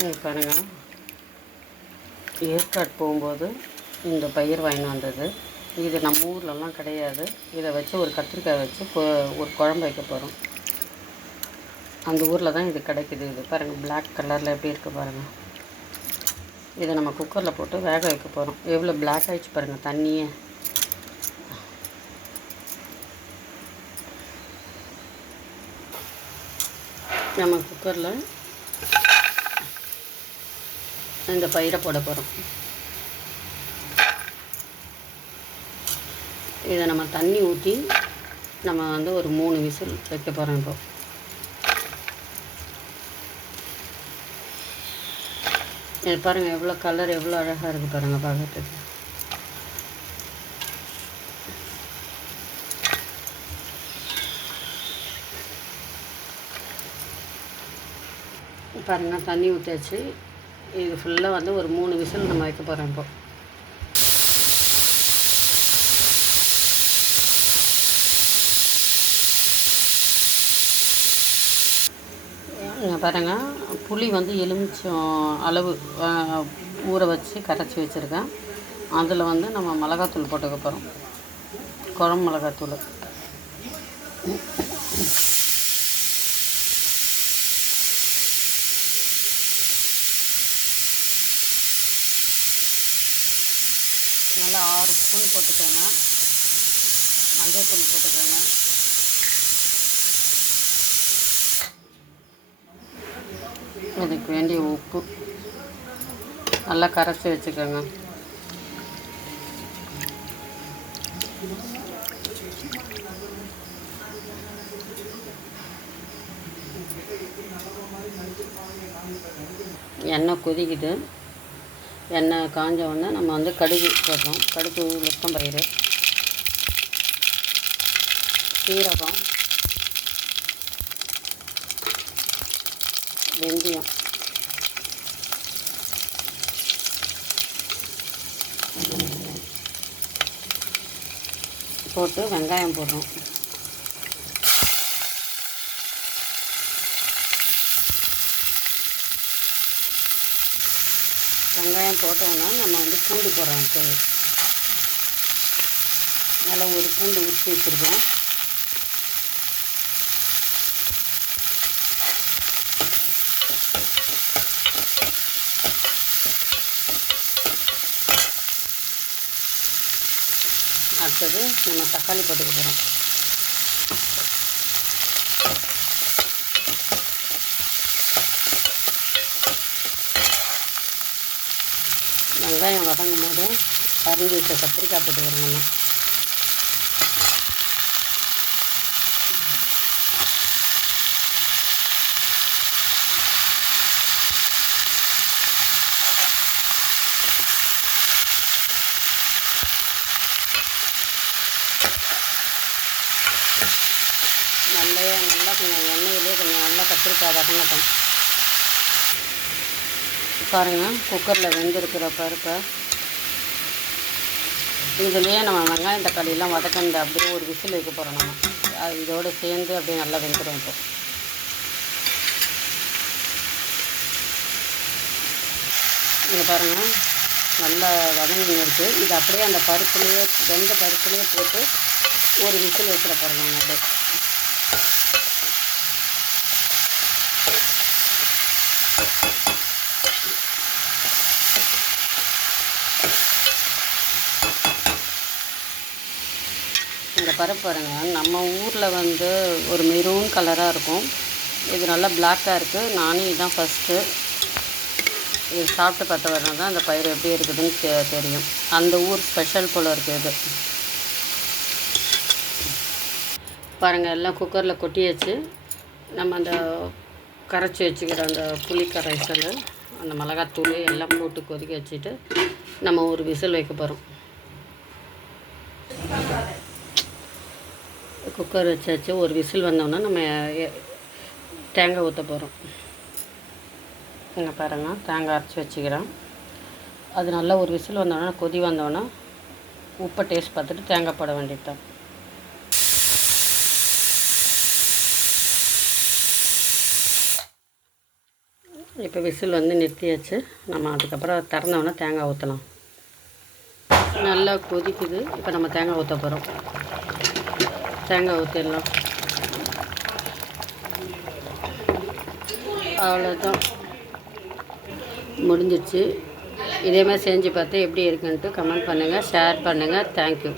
பாருங்கள், ஏற்காடு போகும்போது இந்த பயிர் வாங்கிட்டு வந்தது. இது நம்ம ஊர்லலாம் கிடையாது. இதை வச்சு ஒரு கத்திரிக்காய் வச்சு ஒரு குழம்பு வைக்க போகிறோம். அந்த ஊரில் தான் இது கிடைக்குது. இது பாருங்கள், பிளாக் கலரில் எப்படி இருக்குது பாருங்கள். இதை நம்ம குக்கரில் போட்டு வேக வைக்க போகிறோம். எவ்வளோ பிளாக் ஆகிடுச்சு பாருங்கள் தண்ணியே. நம்ம குக்கரில் இந்த பயிரை போட போகிறோம். இதை நம்ம தண்ணி ஊற்றி நம்ம வந்து ஒரு 3 விசில் வைக்க போகிறோம். இப்போ இது பாருங்கள், எவ்வளோ கலர் எவ்வளோ அழகாக இருக்குது பாருங்கள் பார்க்கறதுக்கு. பாருங்கள், தண்ணி ஊற்றியாச்சு. இது ஃபுல்லாக வந்து ஒரு 3 விசில் நம்ம வைக்க போகிறோம். இப்போ பாருங்கள், புளி வந்து எலுமிச்சம் அளவு ஊற வச்சு கரைச்சி வச்சுருக்கேன். அதில் வந்து நம்ம மிளகாத்தூள் போட்டுக்க போகிறோம். குழம்பு மிளகாத்தூள். நல்லா 6 ஸ்பூன் போட்டுக்கோங்க. மஞ்சள் தூள் போட்டுக்கோங்க. இதுக்கு வேண்டிய உப்பு நல்லா கரைச்சி வச்சுக்கோங்க. எண்ணெய் கொதிக்குது. எண்ணெய் காஞ்ச உடனே நம்ம வந்து கடுகு போடுறோம். கடுகு, உளுத்தம்பயிறு, சீரகம், வெந்தயம், போட்டு வெங்காயம் போடுறோம். வெங்காயம் போட்டோன்னா நம்ம வந்து பூண்டு போடுறோம். அடுத்தது நல்லா ஒரு பூண்டு உரிச்சு வச்சுருக்கோம். அடுத்தது நம்ம தக்காளி போட்டுக்க போகிறோம். வெங்காயம் வதங்கும் போது அரிஞ்சு வச்ச கத்திரிக்காய் போட்டுக்கிறோம். நம்ம நல்லா கொஞ்சம் எண்ணெயிலே கொஞ்சம் நல்லா கத்திரிக்காய் வதங்கட்டும். பாருங்கள், குக்கரில் வெந்திருக்கிற பருப்பை இதுலேயே நம்ம வெங்காயம் தக்காளியெல்லாம் வதக்கண்டு அப்படியே ஒரு விசில் வைக்க போகிறோம். நம்ம இதோடு சேர்ந்து அப்படியே நல்லா வெந்துடும். இப்போ இங்கே பாருங்கள், நல்லா வதங்கி இருக்குது. இது அப்படியே அந்த பருப்புலேயே வெந்த பருப்புலேயே போட்டு ஒரு விசில் வைக்கிற போகிறோம். நாங்கள் அப்படியே இந்த பருப்பு பாருங்கள், நம்ம ஊரில் வந்து ஒரு மெரூன் கலராக இருக்கும். இது நல்லா பிளாக்காக இருக்குது. நானே இதுதான் ஃபஸ்ட்டு இது சாப்பிட்டு பார்த்த வரணும் தான் அந்த பயிர் எப்படி இருக்குதுன்னு தெரியும். அந்த ஊர் ஸ்பெஷல் போல் இருக்குது இது. பாருங்கள், எல்லாம் குக்கரில் கொட்டியாச்சு. நம்ம அந்த கரைச்சி வச்சுக்கிற அந்த புளி கரைசல், அந்த மிளகாத்தூள் எல்லாம் போட்டு கொதிக்க வச்சுட்டு நம்ம ஒரு விசில் வைக்க போகிறோம். குக்கர் வச்சாச்சு. ஒரு விசில் வந்தோன்னா நம்ம தேங்காய் ஊற்ற போகிறோம். இங்கே பாருங்கள், தேங்காய் அரைச்சி வச்சுக்கிறேன். அது நல்லா ஒரு விசில் வந்தோன்னா கொதி வந்தோன்னா உப்பை டேஸ்ட் பார்த்துட்டு தேங்காய் போட வேண்டியது தான். இப்போ விசில் வந்து நிறுத்தியாச்சு. நம்ம அதுக்கப்புறம் திறந்தோடனே தேங்காய் ஊற்றலாம். நல்லா கொதிக்குது. இப்போ நம்ம தேங்காய் ஊற்ற போகிறோம். தேங்காய் ஊற்றிடலாம். அவ்வளோதான், முடிஞ்சிடுச்சு. இதேமாதிரி செஞ்சு பார்த்து எப்படி இருக்குன்ட்டு கமெண்ட் பண்ணுங்கள், ஷேர் பண்ணுங்கள். தேங்க்யூ.